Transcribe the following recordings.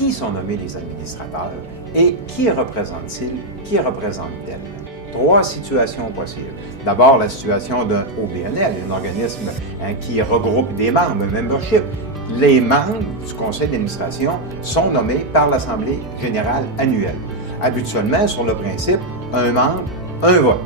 qui sont nommés les administrateurs et qui représentent-ils, qui représentent-elles? 3 situations possibles. D'abord, la situation d'un OBNL, un organisme qui regroupe des membres, un membership. Les membres du conseil d'administration sont nommés par l'Assemblée générale annuelle. Habituellement, sur le principe, un membre, un vote.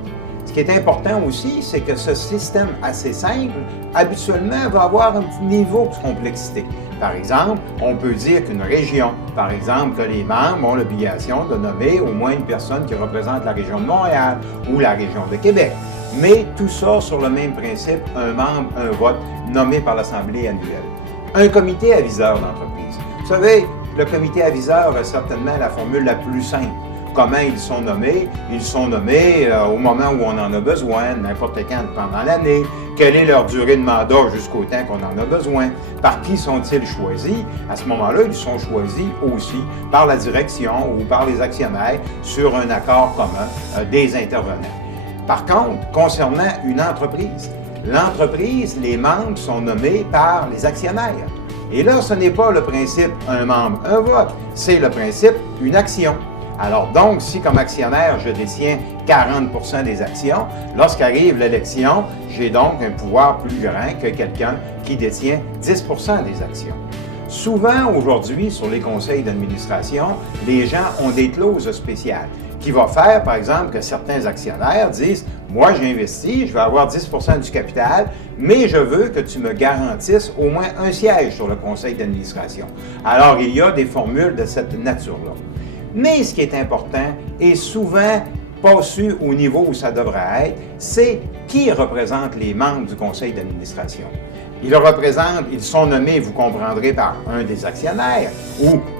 Ce qui est important aussi, c'est que ce système assez simple, habituellement, va avoir un petit niveau de complexité. Par exemple, on peut dire qu'une région, par exemple, que les membres ont l'obligation de nommer au moins une personne qui représente la région de Montréal ou la région de Québec. Mais tout ça sur le même principe, un membre, un vote, nommé par l'Assemblée annuelle. Un comité aviseur d'entreprise. Vous savez, le comité aviseur est certainement la formule la plus simple. Comment ils sont nommés? Ils sont nommés au moment où on en a besoin, n'importe quand pendant l'année. Quelle est leur durée de mandat jusqu'au temps qu'on en a besoin? Par qui sont-ils choisis? À ce moment-là, ils sont choisis aussi par la direction ou par les actionnaires sur un accord commun des intervenants. Par contre, concernant une entreprise, l'entreprise, les membres sont nommés par les actionnaires. Et là, ce n'est pas le principe un membre, un vote, c'est le principe une action. Alors donc, si comme actionnaire, je détiens 40% des actions, lorsqu'arrive l'élection, j'ai donc un pouvoir plus grand que quelqu'un qui détient 10% des actions. Souvent, aujourd'hui, sur les conseils d'administration, les gens ont des clauses spéciales qui vont faire, par exemple, que certains actionnaires disent « Moi, j'ai investi, je vais avoir 10% du capital, mais je veux que tu me garantisses au moins un siège sur le conseil d'administration. » Alors, il y a des formules de cette nature-là. Mais ce qui est important, et souvent pas su au niveau où ça devrait être, c'est qui représente les membres du conseil d'administration. Ils sont nommés, vous comprendrez, par un des actionnaires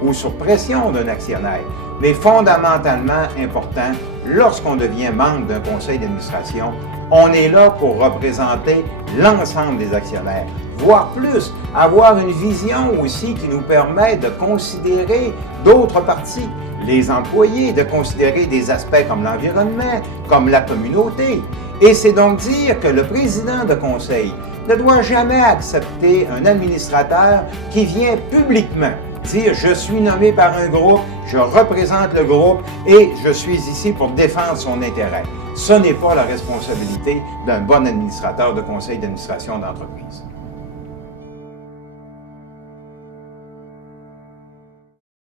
ou sur pression d'un actionnaire. Mais fondamentalement important, lorsqu'on devient membre d'un conseil d'administration, on est là pour représenter l'ensemble des actionnaires, voire plus, avoir une vision aussi qui nous permet de considérer d'autres parties. Les employés, de considérer des aspects comme l'environnement, comme la communauté. Et c'est donc dire que le président de conseil ne doit jamais accepter un administrateur qui vient publiquement dire « je suis nommé par un groupe, je représente le groupe et je suis ici pour défendre son intérêt ». Ce n'est pas la responsabilité d'un bon administrateur de conseil d'administration d'entreprise.